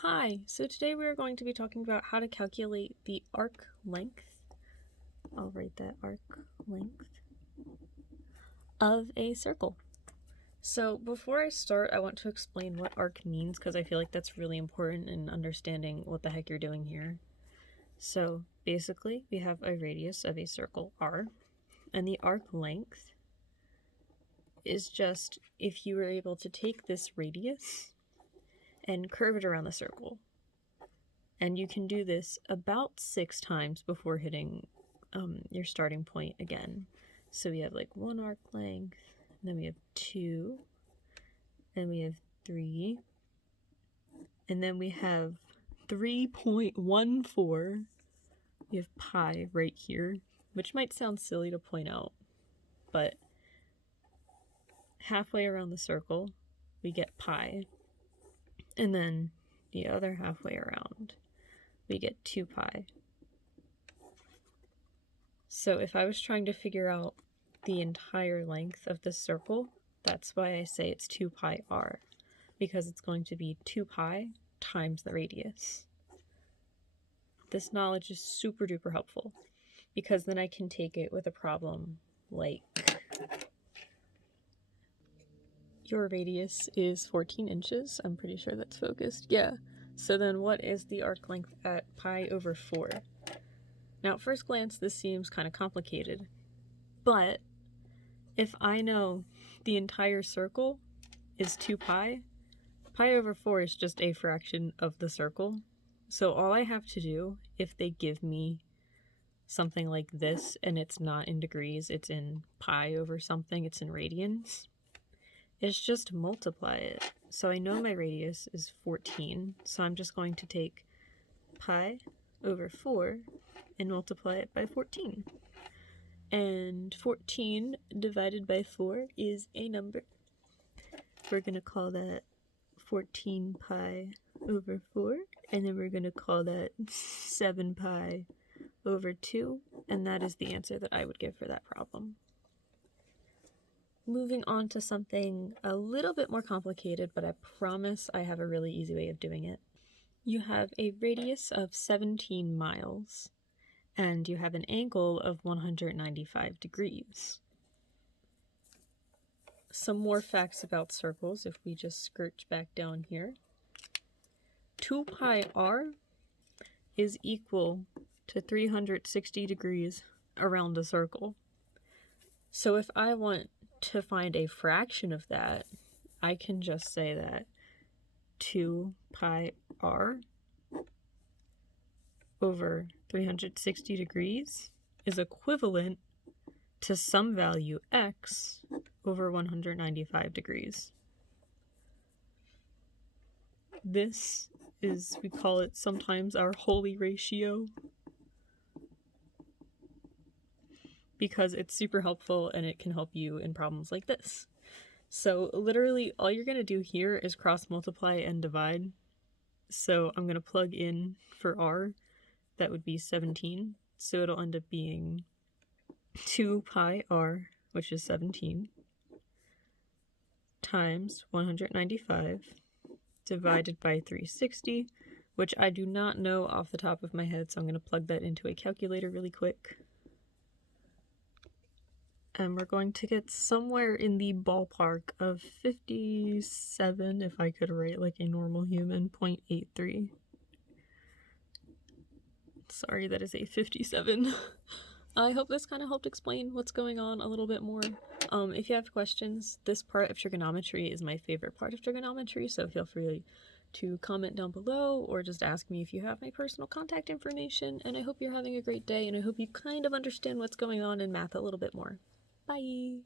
Hi, so today we are going to be talking about how to calculate the arc length. I'll write that arc length of a circle. So before I start, I want to explain what arc means because I feel like that's really important in understanding what the heck you're doing here. So basically, we have a radius of a circle r, and the arc length is just if you were able to take this radius and curve it around the circle. And you can do this about 6 times before hitting your starting point again. So we have like 1 arc length, and then we have 2, and we have 3, and then we have 3.14. We have pi right here, which might sound silly to point out, but halfway around the circle, we get pi, and then the other halfway around, we get 2 pi. So if I was trying to figure out the entire length of this circle, that's why I say it's 2 pi r, because it's going to be 2 pi times the radius. This knowledge is super duper helpful, because then I can take it with a problem like your radius is 14 inches. I'm pretty sure that's focused. Yeah. So then what is the arc length at pi over 4? Now, at first glance, this seems kind of complicated, but if I know the entire circle is 2 pi, pi over 4 is just a fraction of the circle. So all I have to do, if they give me something like this and it's not in degrees, it's in pi over something, it's in radians, is just multiply it. So I know my radius is 14, so I'm just going to take pi over 4 and multiply it by 14. And 14 divided by 4 is a number. We're going to call that 14 pi over 4, and then we're going to call that 7 pi over 2, and that is the answer that I would give for that problem. Moving on to something a little bit more complicated, but I promise I have a really easy way of doing it. You have a radius of 17 miles, and you have an angle of 195 degrees. Some more facts about circles, if we just skirt back down here. 2 pi r is equal to 360 degrees around a circle. So if I want to find a fraction of that, I can just say that 2 pi r over 360 degrees is equivalent to some value x over 195 degrees. This is, we call it sometimes our holy ratio, because it's super helpful and it can help you in problems like this. So literally all you're going to do here is cross multiply and divide. So I'm going to plug in for r, that would be 17. So it'll end up being 2 pi r, which is 17, times 195 divided by 360, which I do not know off the top of my head, so I'm going to plug that into a calculator really quick. And we're going to get somewhere in the ballpark of 57, if I could write like a normal human, 0.83. Sorry, that is a 57. I hope this kind of helped explain what's going on a little bit more. If you have questions, this part of trigonometry is my favorite part of trigonometry, so feel free to comment down below or just ask me if you have my personal contact information. And I hope you're having a great day, and I hope you kind of understand what's going on in math a little bit more. Bye!